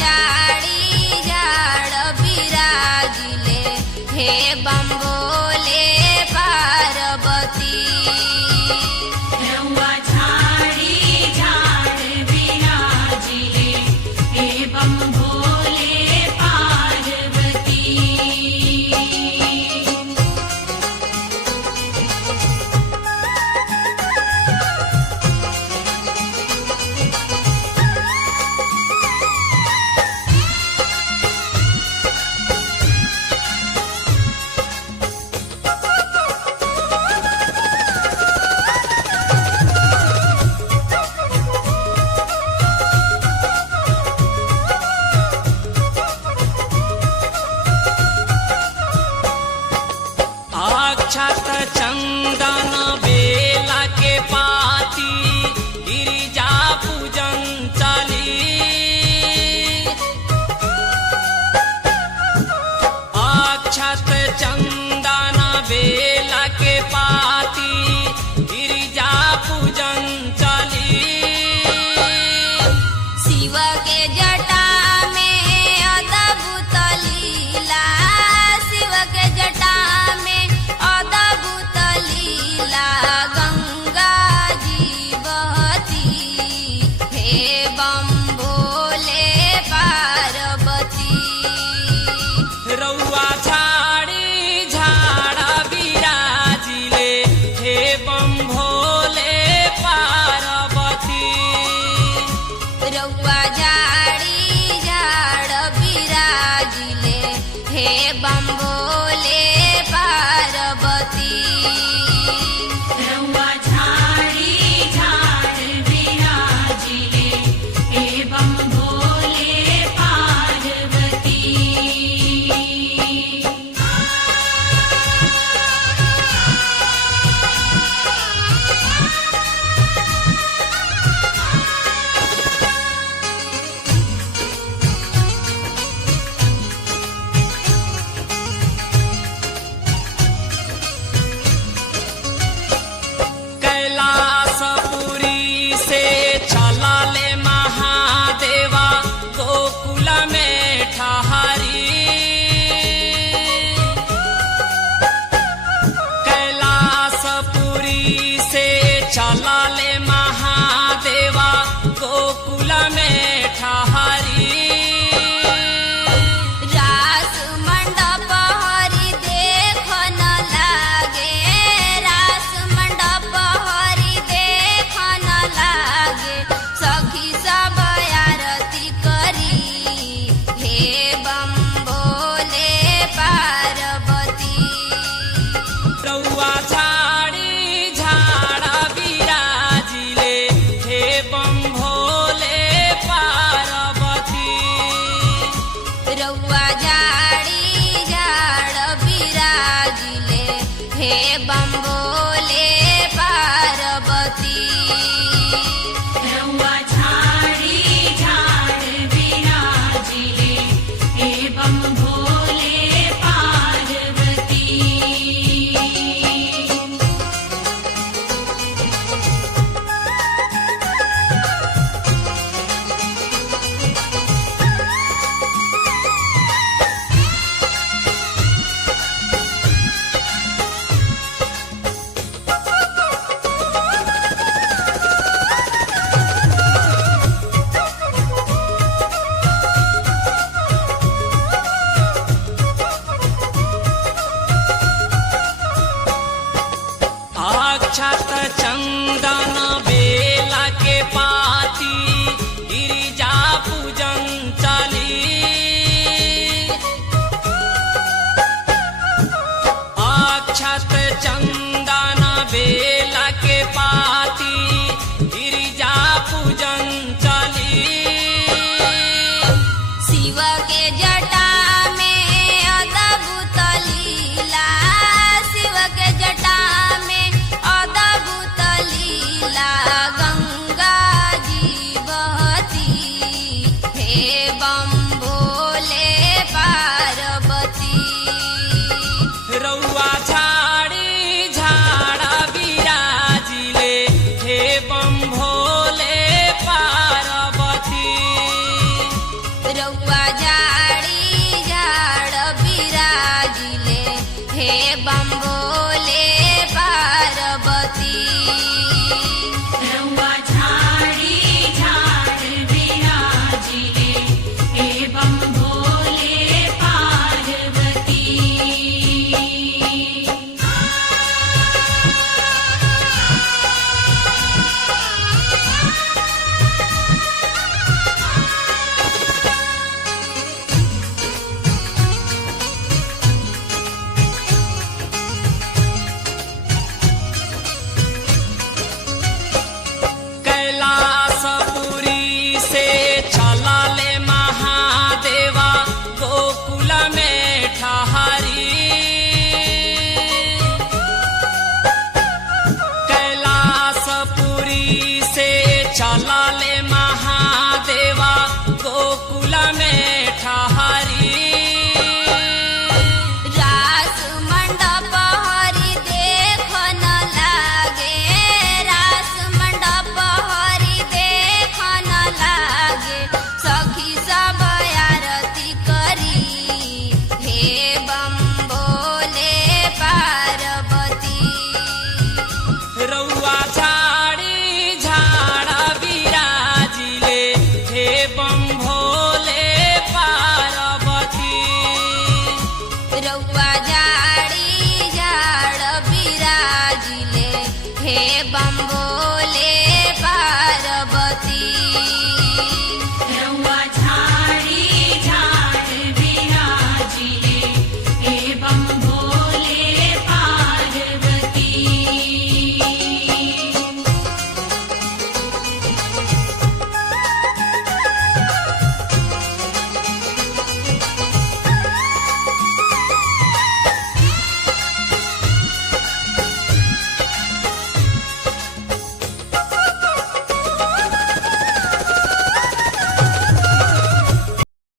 झाड़ी झाड़ विराजिले हे बम भोले पार्वती। रउआ झाड़ी झाड़ विराजिले हे बम भोले पार्वती। अक्षत चंदन बेला के पाती गिरिजा पूजन चली। अक्षत चंदन बेला के पाती गिरिजा पूजन चली। शिव के जटा में अद्भुत लीला, शिव के जटा में अद्भुत लीला गंगा जी बहती हे बम भोले पार्वती। रउआ झाड़ी झाड़ा विराजिले हे बम भोले पार्वती। रउआ झाड़ी झाड़ विराजिले हे बम भोले पार्वती। रउआ झाड़ी झाड़ विराजिले हे बम भोले पार्वती। कैलासपुरी से चला ले महादेवा गोकुल में ठहरी। कैलासपुरी से चला ले महादेवा गोकुल में ठहरी। रास मंडप हरि देख न लागे, रास मंडप हरि देख न लागे। सखी सब आरती करी हे बम भोले पार्वती। रउआ झाड़ी झाड़ा विराजिले हे बम भोले पार्वती। रउआ झाड़ी झाड़ विराजिले हे बम भोले पार्वती। रउआ झाड़ी झाड़ विराजिले हे बम भोले पार्वती। रउआ